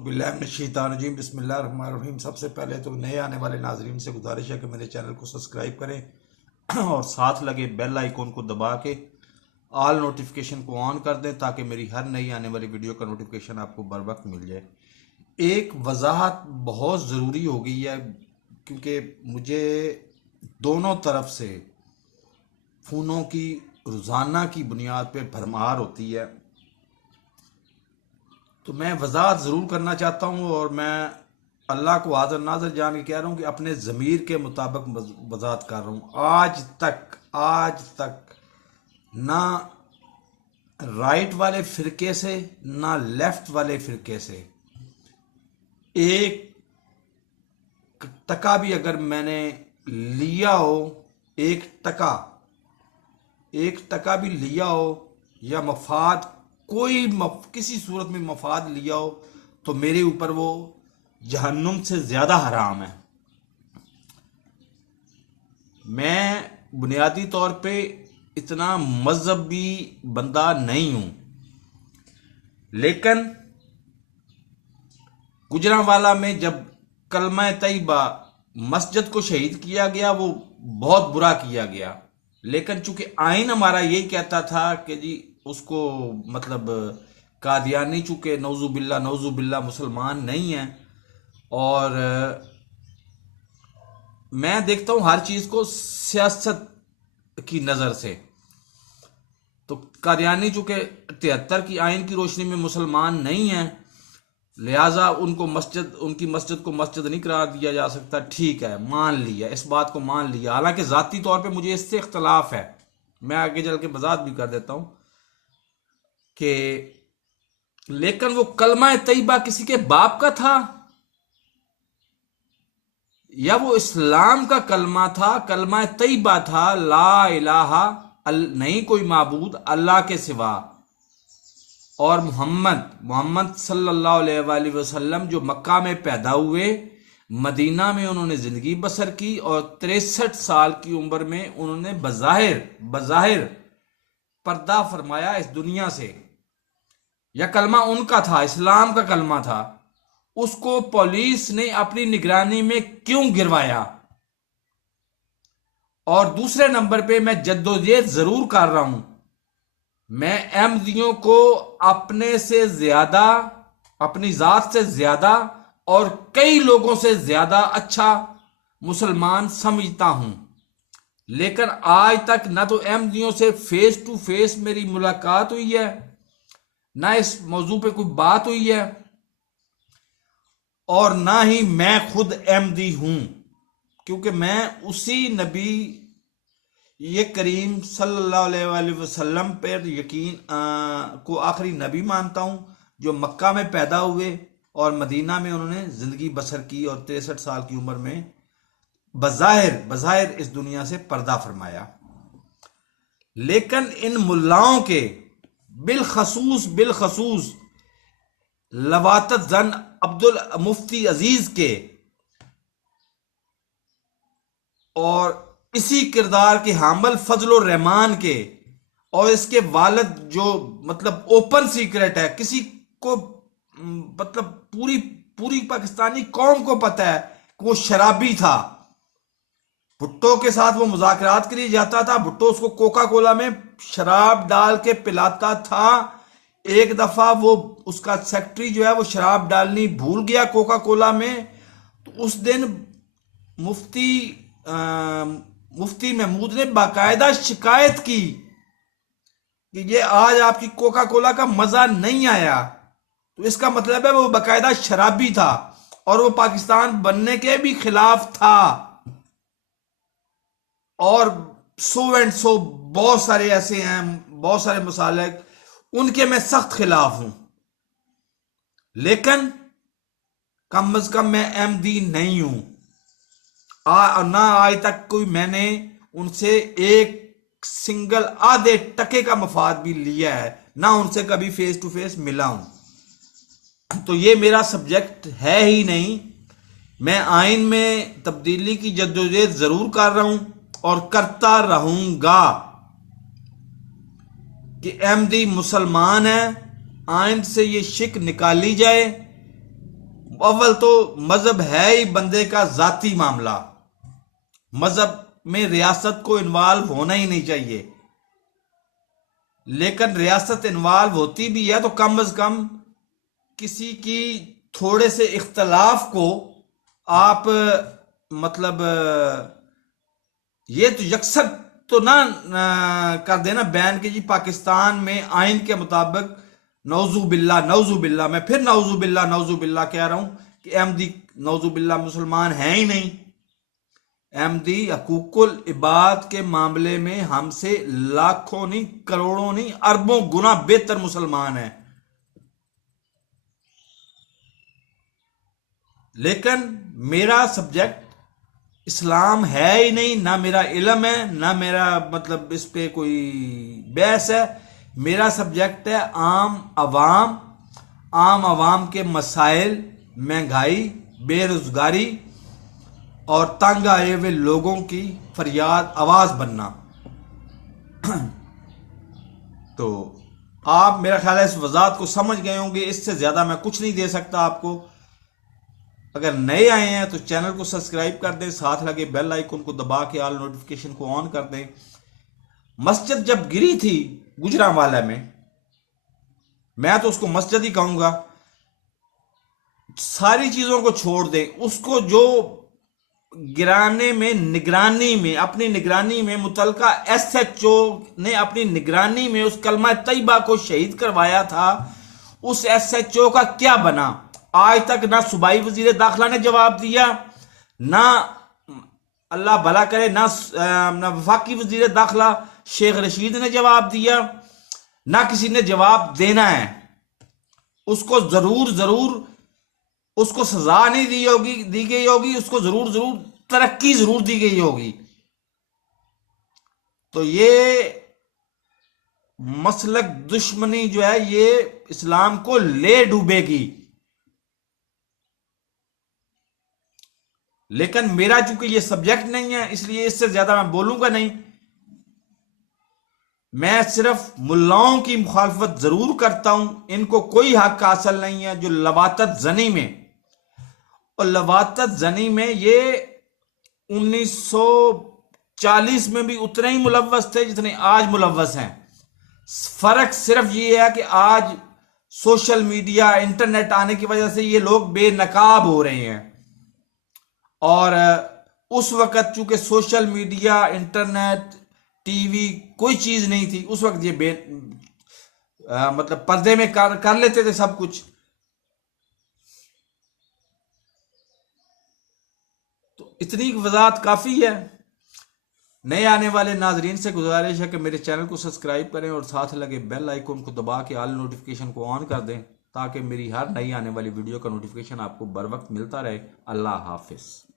बिस्मिल्लाहिर्रहमानिर्रहीम बिस्मिल्लाहिर्रहमानिर्रहीम। सबसे पहले तो नए आने वाले नाजरीन से गुजारिश है कि मेरे चैनल को सब्सक्राइब करें और साथ लगे बेल आइकॉन को दबा के ऑल नोटिफिकेशन को ऑन कर दें ताकि मेरी हर नई आने वाली वीडियो का नोटिफिकेशन आपको बर वक्त मिल जाए। एक वजाहत बहुत ज़रूरी हो गई है क्योंकि मुझे दोनों तरफ से फ़ोनों की रोज़ाना की बुनियाद पे भरमार होती है, तो मैं वजाहत ज़रूर करना चाहता हूँ और मैं अल्लाह को हाज़िर नाज़िर जान के कह रहा हूँ कि अपने ज़मीर के मुताबिक वजाहत कर रहा हूँ। आज तक ना राइट वाले फ़िरके से ना लेफ़्ट वाले फ़िरके से एक टका भी अगर मैंने लिया हो, एक टका भी लिया हो या मफाद किसी सूरत में मफाद लिया हो तो मेरे ऊपर वो जहन्नुम से ज़्यादा हराम है। मैं बुनियादी तौर पे इतना मजहबी बंदा नहीं हूँ, लेकिन गुजरांवाला में जब कलमा तैयबा मस्जिद को शहीद किया गया वो बहुत बुरा किया गया, लेकिन चूंकि आइन हमारा यही कहता था कि जी उसको मतलब कादियानी चूंकि नौजुबिल्ला मुसलमान नहीं है। और मैं देखता हूं हर चीज को सियासत की नजर से, तो कादियानी चूंकि 73 की आइन की रोशनी में मुसलमान नहीं है, लिहाजा उनकी मस्जिद को मस्जिद नहीं करार दिया जा सकता। ठीक है, मान लिया, इस बात को मान लिया। हालांकि जाती तौर पे मुझे इससे इख्तलाफ है, मैं आगे चल के वजाहत भी कर देता हूं कि लेकिन वो कलमा तैयबा किसी के बाप का था या वो इस्लाम का कलमा था? कलमा तैयबा था, ला इलाहा नहीं कोई माबूद अल्लाह के सिवा, और मोहम्मद सल्लल्लाहु अलैहि वसल्लम जो मक्का में पैदा हुए, मदीना में उन्होंने जिंदगी बसर की और 63 साल की उम्र में उन्होंने बज़ाहिर पर्दा फरमाया इस दुनिया से। यह कलमा उनका था, इस्लाम का कलमा था, उसको पुलिस ने अपनी निगरानी में क्यों गिरवाया? और दूसरे नंबर पे मैं जद्दोजहद जरूर कर रहा हूं, मैं अहमदियों को अपने से ज्यादा, अपनी जात से ज्यादा और कई लोगों से ज्यादा अच्छा मुसलमान समझता हूं, लेकिन आज तक ना तो अहमदियों से फेस टू फेस मेरी मुलाकात हुई है, ना इस मौजू पे कोई बात हुई है, और ना ही मैं खुद अहमदी हूं, क्योंकि मैं उसी नबी ये करीम सल्लल्लाहु अलैहि वसल्लम पर यकीन को आखिरी नबी मानता हूं जो मक्का में पैदा हुए और मदीना में उन्होंने जिंदगी बसर की और 63 साल की उम्र में बज़ाहिर इस दुनिया से पर्दा फरमाया। लेकिन इन मुल्लाओं के बिलखसूस लवातत जन अब्दुल मुफ्ती अजीज के और इसी किरदार के हामिल फजल रहमान के और इसके वालिद जो मतलब ओपन सीक्रेट है, किसी को मतलब पूरी पाकिस्तानी कौम को पता है कि वो शराबी था। भुट्टो के साथ वो मुज़ाकरात के लिए जाता था, भुट्टो उसको कोका कोला में शराब डाल के पिलाता था। एक दफा वो उसका सेक्रेटरी जो है वो शराब डालनी भूल गया कोका कोला में, तो उस दिन मुफ्ती महमूद ने बाकायदा शिकायत की कि ये आज आपकी कोका कोला का मजा नहीं आया, तो इसका मतलब है वो बाकायदा शराबी था और वो पाकिस्तान बनने के भी खिलाफ था। और सो बहुत सारे ऐसे हैं, बहुत सारे मसालिक उनके मैं सख्त खिलाफ हूं, लेकिन कम अज कम मैं अहमदी नहीं हूं। ना आज तक कोई मैंने उनसे एक सिंगल आधे टके का मफाद भी लिया है, ना उनसे कभी फेस टू फेस मिला हूं, तो ये मेरा सब्जेक्ट है ही नहीं। मैं आइन में तब्दीली की जद्दोजहद जरूर कर रहा हूं और करता रहूंगा कि अहमदी मुसलमान है, आइन से ये शिक निकाली जाए अव्वल तो मजहब है ही बंदे का जाती मामला, मजहब में रियासत को इन्वॉल्व होना ही नहीं चाहिए। लेकिन रियासत इन्वॉल्व होती भी है तो कम से कम किसी की थोड़े से इख्तलाफ को आप मतलब ये तो यकसर तो ना कर देना बैन के जी पाकिस्तान में आइन के मुताबिक नौजू बिल्ला मैं फिर नौजू बिल्ला कह रहा हूं कि अहमदी नौजू बिल्ला मुसलमान है ही नहीं। अहमदी हकूकुल इबाद के मामले में हमसे लाखों नहीं, करोड़ों नहीं, अरबों गुना बेहतर मुसलमान है। लेकिन मेरा सब्जेक्ट इस्लाम है ही नहीं, ना मेरा इल्म है, ना मेरा मतलब इस पे कोई बहस है। मेरा सब्जेक्ट है आम अवाम के मसाइल, महंगाई, बेरोजगारी और तंग आए हुए लोगों की फरियाद आवाज बनना। तो आप मेरा ख्याल है इस वजाहत को समझ गए होंगे, इससे ज्यादा मैं कुछ नहीं दे सकता आपको। अगर नए आए हैं तो चैनल को सब्सक्राइब कर दें, साथ लगे बेल आइकन को दबा के ऑल नोटिफिकेशन को ऑन कर दें। मस्जिद जब गिरी थी गुजरांवाला में, मैं तो उसको मस्जिद ही कहूंगा, सारी चीजों को छोड़ दें, उसको जो गिराने में निगरानी में अपनी निगरानी में मुतलका SHO ने अपनी निगरानी में उस कलमा तैयबा को शहीद करवाया था, उस SHO का क्या बना? आज तक ना सूबाई वजीर दाखिला ने जवाब दिया, ना अल्लाह भला करे ना वफाकी वजीर दाखिला शेख रशीद ने जवाब दिया, ना किसी ने जवाब देना है। उसको जरूर उसको सजा नहीं दी गई होगी, उसको जरूर तरक्की जरूर दी गई होगी। तो ये मसलक दुश्मनी जो है ये इस्लाम को ले डूबेगी। लेकिन मेरा चूंकि ये सब्जेक्ट नहीं है, इसलिए इससे ज्यादा मैं बोलूंगा नहीं। मैं सिर्फ मुल्लाओं की मुखालफत जरूर करता हूं, इनको कोई हक हासिल नहीं है जो लवातत जनी में, और लवातत जनी में ये 1940 में भी उतने ही मुलव्वस थे जितने आज मुलव्वस हैं। फर्क सिर्फ ये है कि आज सोशल मीडिया इंटरनेट आने की वजह से ये लोग बेनकाब हो रहे हैं, और उस वक्त चूंकि सोशल मीडिया, इंटरनेट, टीवी कोई चीज नहीं थी, उस वक्त ये मतलब पर्दे में कर लेते थे सब कुछ। तो इतनी वजाहत काफी है। नए आने वाले नाजरीन से गुजारिश है कि मेरे चैनल को सब्सक्राइब करें और साथ लगे बेल आइकन को दबा के ऑल नोटिफिकेशन को ऑन कर दें, ताकि मेरी हर नई आने वाली वीडियो का नोटिफिकेशन आपको बर वक्त मिलता रहे। अल्लाह हाफिज।